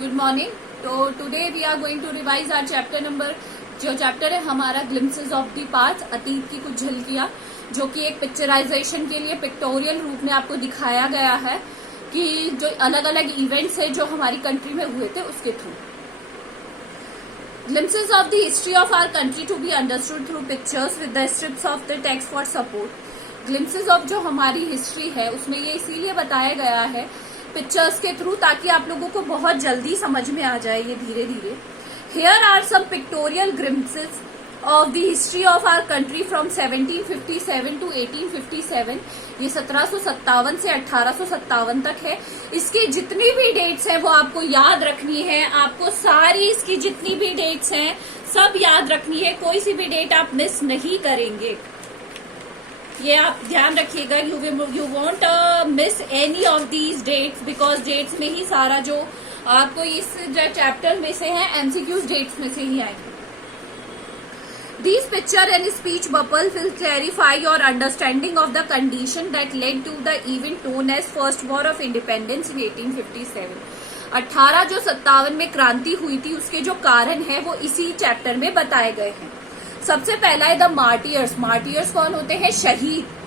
Good morning. तो today we are going to revise our chapter number, जो chapter है हमारा ग्लिम्पसेस ऑफ द पास्ट, अतीत की कुछ झलकियां, जो कि एक पिक्चराइजेशन के लिए पिक्टोरियल रूप में आपको दिखाया गया है कि जो अलग अलग इवेंट्स है जो हमारी कंट्री में हुए थे उसके through. Glimpses of the history of our country to be understood through pictures with the strips of the text for support. Glimpses of जो हमारी हिस्ट्री है उसमें ये इसीलिए बताया गया है पिक्चर्स के थ्रू, ताकि आप लोगों को बहुत जल्दी समझ में आ जाए ये धीरे धीरे। Here are some pictorial glimpses of the history of our country from 1757 to 1857। ये 1757 से 1857 तक है। इसकी जितनी भी डेट्स हैं वो आपको याद रखनी है। आपको सारी इसकी जितनी भी डेट्स हैं सब याद रखनी है, कोई सी भी डेट आप मिस नहीं करेंगे। ये आप ध्यान रखिएगा। You won't miss any of these dates, because dates में ही सारा जो आपको इस चैप्टर में से है एमसीक्यूज डेट्स में से ही आएंगे। These picture and speech bubble will clarify your understanding of the condition that led to the event known as First War of Independence in 1857। 1857 में क्रांति हुई थी, उसके जो कारण है वो इसी चैप्टर में बताए गए हैं। सबसे पहला है द मार्टियर्स। मार्टियर्स कौन होते हैं? शहीद।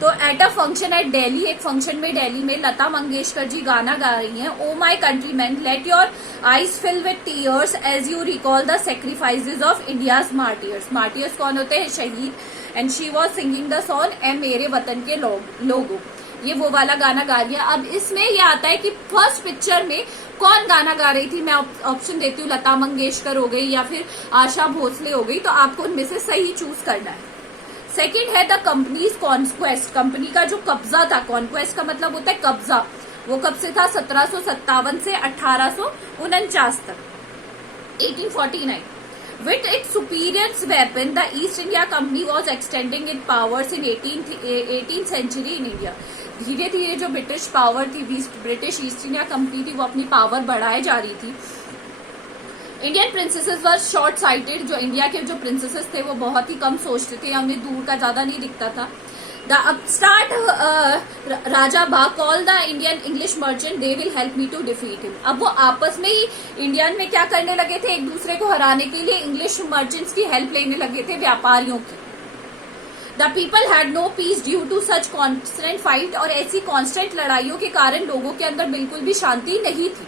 तो at a function at Delhi, एक फंक्शन में दिल्ली में लता मंगेशकर जी गाना गा रही हैं, oh my countryman let your eyes fill with tears as you recall the sacrifices of India's martyrs. Martyrs कौन होते हैं? शहीद। And she was singing the song ए मेरे वतन के लोगों। ये वो वाला गाना गा रही है। अब इसमें ये आता है कि फर्स्ट पिक्चर में कौन गाना गा रही थी। मैं ऑप्शन देती हूँ, लता मंगेशकर हो गई या फिर आशा भोसले हो गई, तो आपको उनमें से सही चूज करना है। सेकेंड है द कंपनीज कॉन्क्वेस्ट। कंपनी का जो कब्जा था, कॉन्क्वेस्ट का मतलब होता है कब्जा, वो कब से था? 1757 से 1849 तक, 1849। With its superiors weapon the East India Company was extending it powers in 18th century in India. धीरे धीरे जो ब्रिटिश पावर थी, ब्रिटिश ईस्ट इंडिया कंपनी थी, वो अपनी पावर बढ़ाए जा रही थी। Indian princesses were short sighted. जो इंडिया के जो प्रिंसेसेस थे वो बहुत ही कम सोचते थे, उन्हें दूर का ज्यादा नहीं दिखता था। द अपस्टार्ट राजा बाग call the Indian English merchant they will help me to defeat him. अब वो आपस में ही इंडियन में क्या करने लगे थे? एक दूसरे को हराने के लिए इंग्लिश मर्चेंट्स की हेल्प लेने लगे थे, व्यापारियों की। The people had no peace due to such constant fight. और ऐसी कॉन्स्टेंट लड़ाइयों के कारण लोगों के अंदर बिल्कुल भी शांति नहीं थी।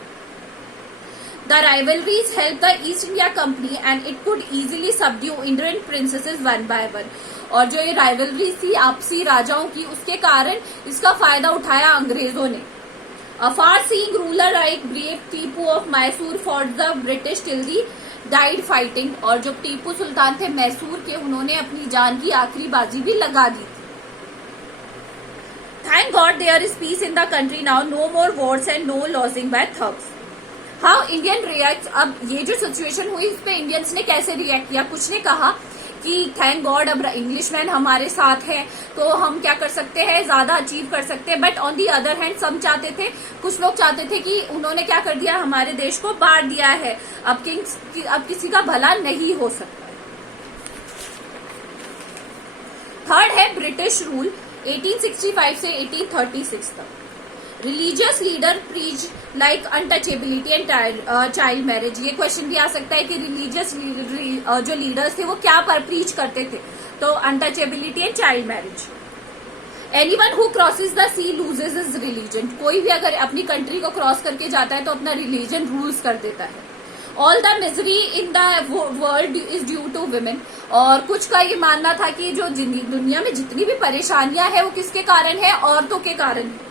The rivalries helped the East India Company and it could easily subdue Indian princesses one by one। और जो ये राइवलरी थी आपसी राजाओं की, उसके कारण इसका फायदा उठाया अंग्रेजों ने। A far-seeing ruler like brave Tipu of Mysore fought the British till the died fighting। और जो टीपू सुल्तान थे मैसूर के, उन्होंने अपनी जान की आखिरी बाजी भी लगा दी थी। Thank God there is peace in the country now, no more wars and no losing by thugs। How Indian react. अब ये जो सिचुएशन हुई इस पे इंडियंस ने कैसे रिएक्ट किया? कुछ ने कहा कि थैंक गॉड अब इंग्लिशमैन हमारे साथ है तो हम क्या कर सकते हैं, ज्यादा अचीव कर सकते हैं। But on the other hand सब चाहते थे, कुछ लोग चाहते थे कि उन्होंने क्या कर दिया, हमारे देश को बांट दिया है, अब किसी का भला नहीं हो सकता। थर्ड है ब्रिटिश रूल 1865 से 1836 तक। Religious leader preach like untouchability and child marriage. ये क्वेश्चन भी आ सकता है कि रिलीजियस जो लीडर्स थे वो क्या पर प्रीच करते थे? तो untouchability and child marriage. Anyone who crosses the sea loses his religion. कोई भी अगर अपनी कंट्री को क्रॉस करके जाता है तो अपना रिलीजन रूल्स कर देता है। All the misery in the world is due to women. और कुछ का ये मानना था कि जो दुनिया में जितनी भी परेशानियां हैं वो किसके कारण है? औरतों के कारण है।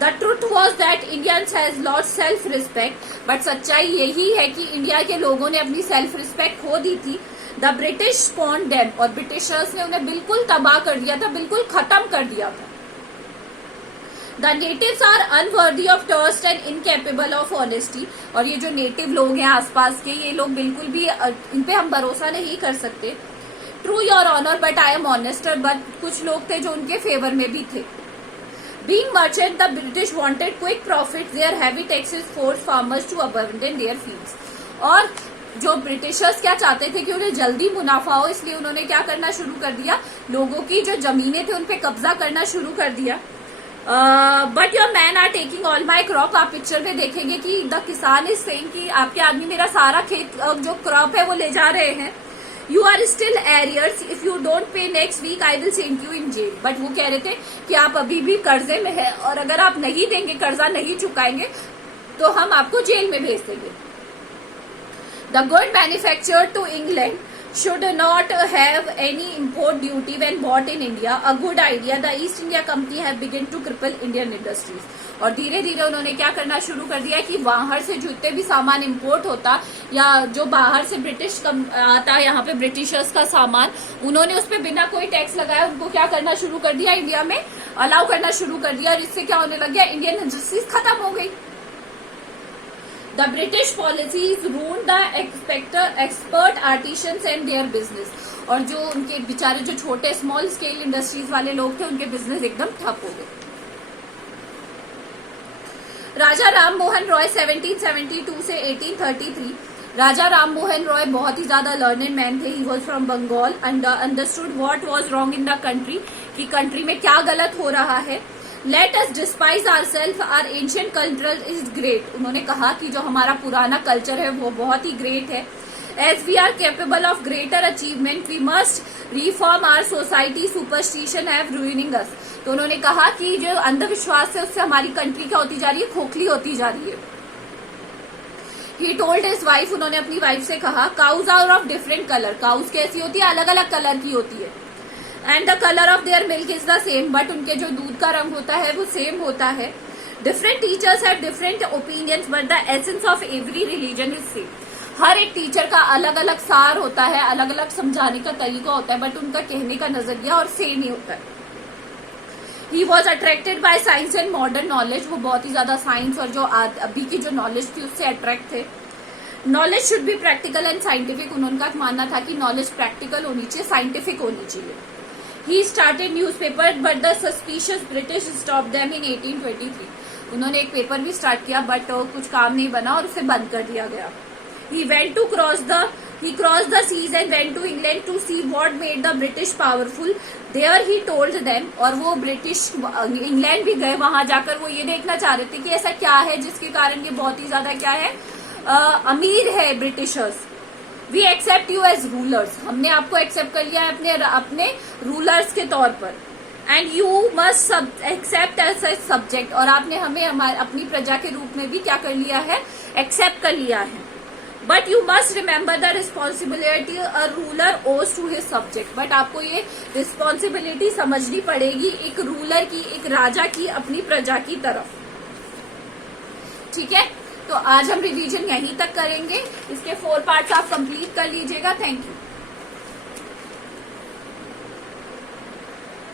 The truth was that Indians has lost self respect, but सच्चाई यही है कि इंडिया के लोगों ने अपनी सेल्फ रिस्पेक्ट खो दी थी। The British spawned them, और ब्रिटिशर्स ने उन्हें बिल्कुल तबाह कर दिया था, बिल्कुल खत्म कर दिया था। The natives are unworthy of trust and incapable of honesty। और ये जो नेटिव लोग हैं आसपास के, ये लोग बिल्कुल भी इन पे हम भरोसा नहीं कर सकते। True your honor, but I am honester। But कुछ लोग थे जो उनके फेवर में भी थे। Being merchant, the British wanted quick profits. Their heavy taxes forced farmers to abandon their fields। और जो ब्रिटिशर्स क्या चाहते थे कि उन्हें जल्दी मुनाफा हो, इसलिए उन्होंने क्या करना शुरू कर दिया, लोगों की जो जमीनें थी उन पे कब्जा करना शुरू कर दिया। But your men are taking all my crop. आप पिक्चर में देखेंगे कि द किसान इज सेइंग कि आपके आदमी मेरा सारा खेत जो क्रॉप है वो ले जा रहे हैं। You are still arrears, if you don't pay next week I will send you in jail. But वो कह रहे थे कि आप अभी भी कर्जे में है और अगर आप नहीं देंगे, कर्जा नहीं चुकाएंगे तो हम आपको जेल में भेज देंगे। The good manufacture to England should not have any import duty when bought in India. A good idea. The East India Company have begun to cripple Indian industries. और धीरे धीरे उन्होंने क्या करना शुरू कर दिया कि बाहर से जितने भी सामान इंपोर्ट होता या जो बाहर से ब्रिटिश आता यहाँ पे ब्रिटिशर्स का सामान, उन्होंने उस पर बिना कोई टैक्स लगाया उनको क्या करना शुरू कर दिया, इंडिया में अलाउ करना शुरू कर दिया। और इससे क्या होने लग गया, इंडियन इंडस्ट्रीज खत्म हो गई। The British policies ruined the expert artisans and their business. और जो उनके बेचारे जो छोटे स्मॉल स्केल इंडस्ट्रीज वाले लोग थे उनके बिजनेस एकदम ठप हो गए। राजा राम मोहन रॉय 1772 से 1833। राजा राम मोहन रॉय बहुत ही ज्यादा लर्नेड मैन थे। He was from Bengal and understood what was wrong in the country, कि कंट्री में क्या गलत हो रहा है। Let us despise our self, our ancient culture is great. उन्होंने कहा कि जो हमारा पुराना कल्चर है वो बहुत ही ग्रेट है। As we are capable of greater achievement we must reform our society, superstition have ruining us. तो उन्होंने कहा कि जो अंधविश्वास है उससे हमारी कंट्री क्या होती जा रही है, खोखली होती जा रही है। ही टोल्ड हिज वाइफ, उन्होंने अपनी वाइफ से कहा, cows are of different colour. Cows कैसी होती है, अलग अलग कलर की होती है। And the colour of their milk is the same, but उनके जो दूध का रंग होता है वो सेम होता है। Different teachers have different opinions but the essence of every religion is same. हर एक टीचर का अलग अलग सार होता है, अलग अलग समझाने का तरीका होता है, बट उनका कहने का नजरिया और सेम ही होता है। He was attracted by science and modern knowledge. वो बहुत ही ज्यादा साइंस और जो अभी की जो नॉलेज थी उससे अट्रैक्ट थे। Knowledge should be practical and scientific. उनका मानना था कि नॉलेज प्रैक्टिकल होनी चाहिए, साइंटिफिक होनी चाहिए। He started newspaper, but the suspicious British stopped them in 1823. उन्होंने एक पेपर भी स्टार्ट किया बट कुछ काम नहीं बना और उसे बंद कर दिया गया। He crossed the seas and went to England to see what made the British powerful. There he told them, और वो ब्रिटिश इंग्लैंड भी गए, वहां जाकर वो ये देखना चाह रहे थे कि ऐसा क्या है जिसके कारण ये बहुत ही ज्यादा क्या है, अमीर है Britishers. We accept you as rulers, हमने आपको एक्सेप्ट कर लिया है अपने रूलर्स के तौर पर। And you must accept as a subject, और आपने हमें अपनी प्रजा के रूप में भी क्या कर लिया है, एक्सेप्ट कर लिया है। But you must remember the responsibility a ruler ओज टू हिज सब्जेक्ट। बट आपको ये रिस्पॉन्सिबिलिटी समझनी पड़ेगी एक रूलर की, एक राजा की अपनी प्रजा की तरफ। ठीक है, तो आज हम रिवीजन यहीं तक करेंगे। इसके 4 पार्ट्स आप कंप्लीट कर लीजिएगा। Thank you.